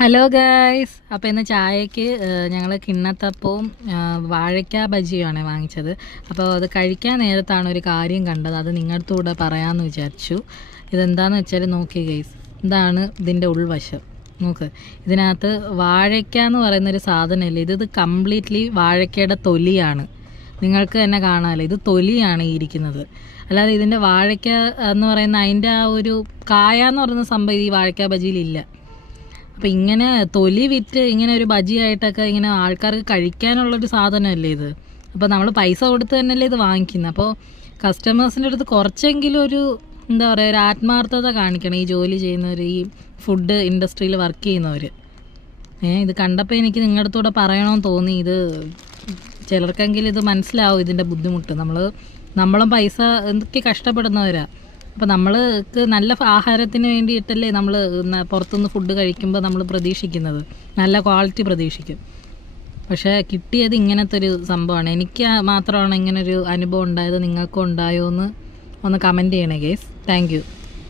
Hello guys, അപ്പോൾ ഇന്ന് ചായക്ക് ഞങ്ങൾ കിണ്ണത്തപ്പവും വാഴയ്ക്ക ബജിയുമാണ് വാങ്ങിച്ചത്. അപ്പോൾ അത് കഴിക്കാൻ നേരത്താണ് ഒരു കാര്യം കണ്ടത്, അത് നിങ്ങളുടെ കൂടെ പറയാമെന്ന് വിചാരിച്ചു. ഇതെന്താണെന്ന് വെച്ചാൽ നോക്കി ഗൈസ്, ഇതാണ് ഇതിൻ്റെ ഉൾവശം. നോക്ക്, ഇതിനകത്ത് വാഴയ്ക്ക എന്ന് പറയുന്നൊരു സാധനമില്ല, ഇത് കംപ്ലീറ്റ്ലി വാഴയ്ക്കയുടെ തൊലിയാണ്. നിങ്ങൾക്ക് തന്നെ കാണാമല്ലോ, ഇത് തൊലിയാണ് ഈ ഇരിക്കുന്നത്. അല്ലാതെ ഇതിൻ്റെ വാഴയ്ക്ക എന്ന് പറയുന്ന അതിൻ്റെ ആ ഒരു കായ എന്ന് പറയുന്ന സംഭവം ഈ വാഴയ്ക്ക ബജിയിലില്ല. അപ്പം ഇങ്ങനെ തൊലി വിറ്റ് ഇങ്ങനെ ഒരു ബജിയായിട്ടൊക്കെ ഇങ്ങനെ ആൾക്കാർക്ക് കഴിക്കാനുള്ളൊരു സാധനമല്ലേ ഇത്. അപ്പോൾ നമ്മൾ പൈസ കൊടുത്ത് തന്നെയല്ലേ ഇത് വാങ്ങിക്കുന്നത്. അപ്പോൾ കസ്റ്റമേഴ്സിൻ്റെ അടുത്ത് കുറച്ചെങ്കിലും ഒരു എന്താ പറയുക, ഒരു ആത്മാർത്ഥത കാണിക്കണം ഈ ജോലി ചെയ്യുന്നവർ, ഈ ഫുഡ് ഇൻഡസ്ട്രിയിൽ വർക്ക് ചെയ്യുന്നവർ. ഇത് കണ്ടപ്പോൾ എനിക്ക് നിങ്ങളുടെ അടുത്തൂടെ പറയണമെന്ന് തോന്നി. ഇത് ചിലർക്കെങ്കിലും ഇത് മനസ്സിലാവും ഇതിൻ്റെ ബുദ്ധിമുട്ട്. നമ്മളും പൈസ എന്തൊക്കെ കഷ്ടപ്പെടുന്നവരാണ്. അപ്പോൾ നമ്മൾക്ക് നല്ല ആഹാരത്തിന് വേണ്ടിയിട്ടല്ലേ നമ്മൾ പുറത്തുനിന്ന് ഫുഡ് കഴിക്കുമ്പോൾ നമ്മൾ പ്രതീക്ഷിക്കുന്നത്, നല്ല ക്വാളിറ്റി പ്രതീക്ഷിക്കും. പക്ഷേ കിട്ടിയത് ഇങ്ങനത്തെ ഒരു സംഭവമാണ്. എനിക്ക് മാത്രമാണ് ഇങ്ങനൊരു അനുഭവം ഉണ്ടായത്, നിങ്ങൾക്കും ഉണ്ടായോ എന്ന് ഒന്ന് കമൻറ്റ് ചെയ്യണേ ഗേസ്. Thank you.